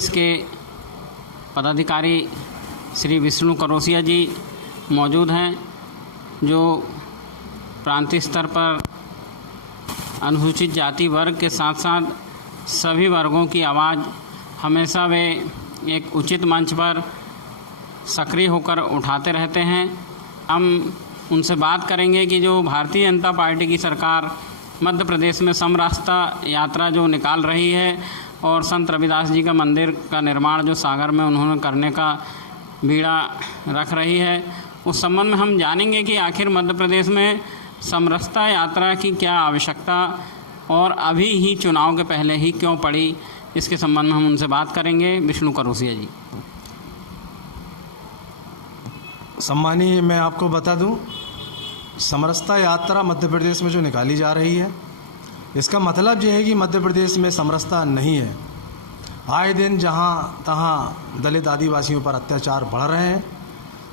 कांग्रेस के पदाधिकारी श्री विष्णु करोसिया जी मौजूद हैं, जो प्रांतीय स्तर पर अनुसूचित जाति वर्ग के साथ साथ सभी वर्गों की आवाज़ हमेशा वे एक उचित मंच पर सक्रिय होकर उठाते रहते हैं। हम उनसे बात करेंगे कि जो भारतीय जनता पार्टी की सरकार मध्य प्रदेश में समरसता यात्रा जो निकाल रही है और संत रविदास जी का मंदिर का निर्माण जो सागर में उन्होंने करने का बीड़ा रख रही है, उस संबंध में हम जानेंगे कि आखिर मध्य प्रदेश में समरसता यात्रा की क्या आवश्यकता और अभी ही चुनाव के पहले ही क्यों पड़ी, इसके संबंध में हम उनसे बात करेंगे। विष्णु करोसिया जी। सम्मानीय, मैं आपको बता दूं, समरसता यात्रा मध्य प्रदेश में जो निकाली जा रही है, इसका मतलब ये है कि मध्य प्रदेश में समरसता नहीं है। आए दिन जहां तहां दलित आदिवासियों पर अत्याचार बढ़ रहे हैं।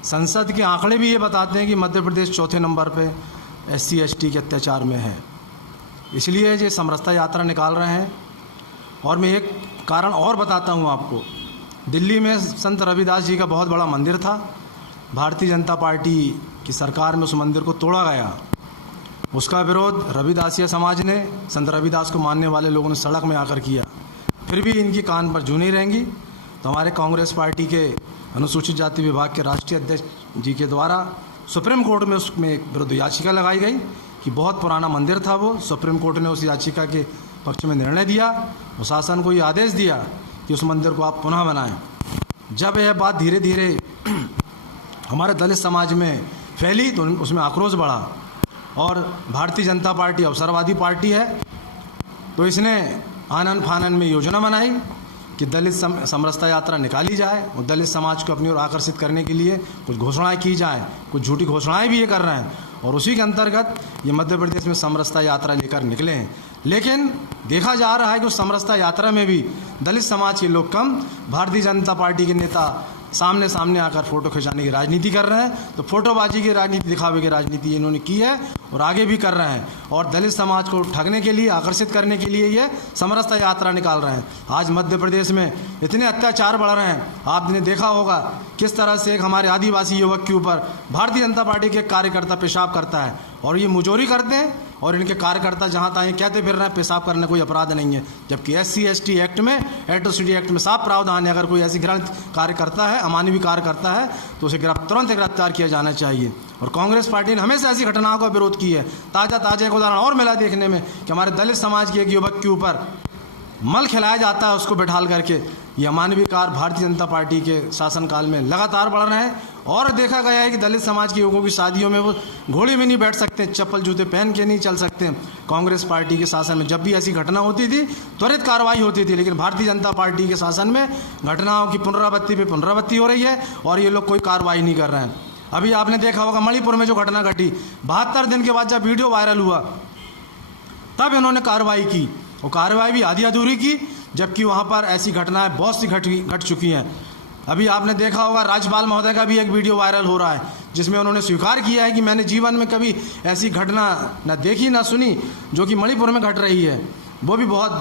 संसद के आंकड़े भी ये बताते हैं कि मध्य प्रदेश चौथे नंबर पे SC ST के अत्याचार में है। इसलिए ये समरसता यात्रा निकाल रहे हैं। और मैं एक कारण और बताता हूँ आपको। दिल्ली में संत रविदास जी का बहुत बड़ा मंदिर था। भारतीय जनता पार्टी की सरकार में उस मंदिर को तोड़ा गया। उसका विरोध रविदासिया समाज ने, संत रविदास को मानने वाले लोगों ने सड़क में आकर किया। फिर भी इनकी कान पर जू नहीं रहेंगी। तो हमारे कांग्रेस पार्टी के अनुसूचित जाति विभाग के राष्ट्रीय अध्यक्ष जी के द्वारा सुप्रीम कोर्ट में उसमें एक विरुद्ध याचिका लगाई गई कि बहुत पुराना मंदिर था वो। सुप्रीम कोर्ट ने उस याचिका के पक्ष में निर्णय दिया और शासन को ये आदेश दिया कि उस मंदिर को आप पुनः बनाएं। जब यह बात धीरे धीरे हमारे दलित समाज में फैली तो उसमें आक्रोश बढ़ा। और भारतीय जनता पार्टी अवसरवादी पार्टी है, तो इसने आनन फानन में योजना बनाई कि दलित समरसता यात्रा निकाली जाए और दलित समाज को अपनी ओर आकर्षित करने के लिए कुछ घोषणाएं की जाए। कुछ झूठी घोषणाएं भी ये कर रहे हैं और उसी के अंतर्गत ये मध्य प्रदेश में समरसता यात्रा लेकर निकले हैं। लेकिन देखा जा रहा है कि उस समरसता यात्रा में भी दलित समाज के लोग कम, भारतीय जनता पार्टी के नेता सामने सामने आकर फ़ोटो खिंचाने की राजनीति कर रहे हैं। तो फोटोबाजी की राजनीति, दिखावे की राजनीति इन्होंने की है और आगे भी कर रहे हैं। और दलित समाज को ठगने के लिए, आकर्षित करने के लिए ये समरसता यात्रा निकाल रहे हैं। आज मध्य प्रदेश में इतने अत्याचार बढ़ रहे हैं। आपने देखा होगा किस तरह से एक हमारे आदिवासी युवक के ऊपर भारतीय जनता पार्टी के कार्यकर्ता पेशाब करता है और ये मुजोरी करते हैं। और इनके कार्यकर्ता जहाँ तहाँ कहते फिर रहे हैं पेशाब करना कोई अपराध नहीं है, जबकि SC ST एक्ट में, एट्रोसिटी एक्ट में साफ प्रावधान है। अगर कोई ऐसी घृणित कार्य करता है, अमानवीय कार्य करता है, तो उसे तुरंत गिरफ्तार किया जाना चाहिए। और कांग्रेस पार्टी ने हमेशा ऐसी घटनाओं का विरोध की है। ताज़ा एक उदाहरण और मिला देखने में कि हमारे दलित समाज के एक युवक के ऊपर मल खिलाया जाता है उसको बैठाल करके। ये अमानवीय कार्य भारतीय जनता पार्टी के शासनकाल में लगातार बढ़ रहे हैं। और देखा गया है कि दलित समाज के युवकों की शादियों में वो घोड़े में नहीं बैठ सकते, चप्पल जूते पहन के नहीं चल सकते। कांग्रेस पार्टी के शासन में जब भी ऐसी घटना होती थी त्वरित कार्रवाई होती थी, लेकिन भारतीय जनता पार्टी के शासन में घटनाओं की पुनरावृत्ति पे पुनरावृत्ति हो रही है और ये लोग कोई कार्रवाई नहीं कर रहे हैं। अभी आपने देखा होगा मणिपुर में जो घटना घटी, 72 दिन के बाद जब वीडियो वायरल हुआ तब इन्होंने कार्रवाई की। और कार्रवाई भी आधी अधूरी की, जबकि वहाँ पर ऐसी घटनाएं बहुत सी घट चुकी हैं। अभी आपने देखा होगा राज्यपाल महोदय का भी एक वीडियो वायरल हो रहा है जिसमें उन्होंने स्वीकार किया है कि मैंने जीवन में कभी ऐसी घटना न देखी न सुनी जो कि मणिपुर में घट रही है। वो भी बहुत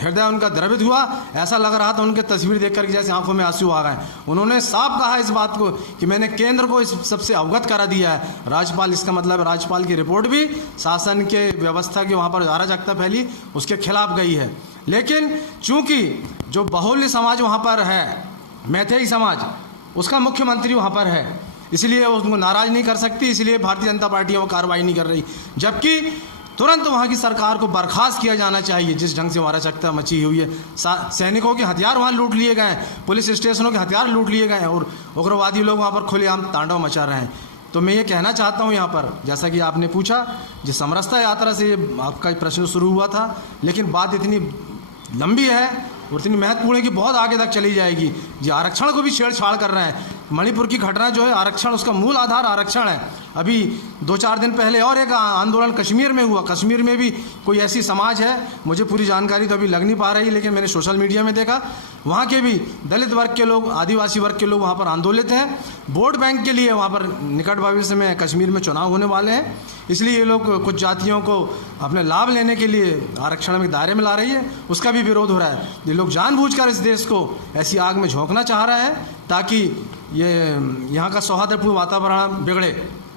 हृदय उनका द्रवित हुआ। ऐसा लग रहा था उनके तस्वीर देख कर जैसे आंखों में आंसू आ गए। उन्होंने साफ कहा इस बात को कि मैंने केंद्र को इस सबसे अवगत करा दिया है। राज्यपाल, इसका मतलब राज्यपाल की रिपोर्ट भी शासन के व्यवस्था की वहाँ पर अराजकता फैली उसके खिलाफ गई है। लेकिन चूंकि जो बहुल्य समाज वहाँ पर है, मैतेई समाज, उसका मुख्यमंत्री वहाँ पर है, इसलिए उसको नाराज़ नहीं कर सकती, इसलिए भारतीय जनता पार्टी वो कार्रवाई नहीं कर रही। जबकि तुरंत वहाँ की सरकार को बर्खास्त किया जाना चाहिए जिस ढंग से अराजकता मची हुई है। सैनिकों के हथियार वहाँ लूट लिए गए हैं, पुलिस स्टेशनों के हथियार लूट लिए गए हैं और उग्रवादी लोग वहाँ पर खुलेआम तांडव मचा रहे हैं। तो मैं ये कहना चाहता हूँ यहाँ पर, जैसा कि आपने पूछा, जिस समरसता यात्रा से आपका प्रश्न शुरू हुआ था, लेकिन बात इतनी लंबी है और इतनी महत्वपूर्ण है कि बहुत आगे तक चली जाएगी। जी आरक्षण को भी छेड़छाड़ कर रहे हैं। मणिपुर की घटना जो है आरक्षण, उसका मूल आधार आरक्षण है। अभी 2-4 दिन पहले और एक आंदोलन कश्मीर में हुआ। कश्मीर में भी कोई ऐसी समाज है, मुझे पूरी जानकारी तो अभी लग नहीं पा रही, लेकिन मैंने सोशल मीडिया में देखा, वहाँ के भी दलित वर्ग के लोग, आदिवासी वर्ग के लोग वहाँ पर आंदोलित हैं। वोट बैंक के लिए वहाँ पर निकट भविष्य में कश्मीर में चुनाव होने वाले हैं, इसलिए ये लोग कुछ जातियों को अपने लाभ लेने के लिए आरक्षण में दायरे में ला रही है, उसका भी विरोध हो रहा है। ये लोग जानबूझकर इस देश को ऐसी आग में झोंकना चाह रहे हैं ताकि ये यहाँ का सौहार्दपूर्ण वातावरण बिगड़े।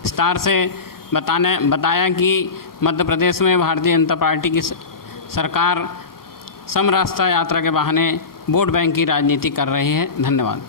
विस्तार से बताया कि मध्य प्रदेश में भारतीय जनता पार्टी की सरकार समरास्ता यात्रा के बहाने वोट बैंक की राजनीति कर रही है। धन्यवाद।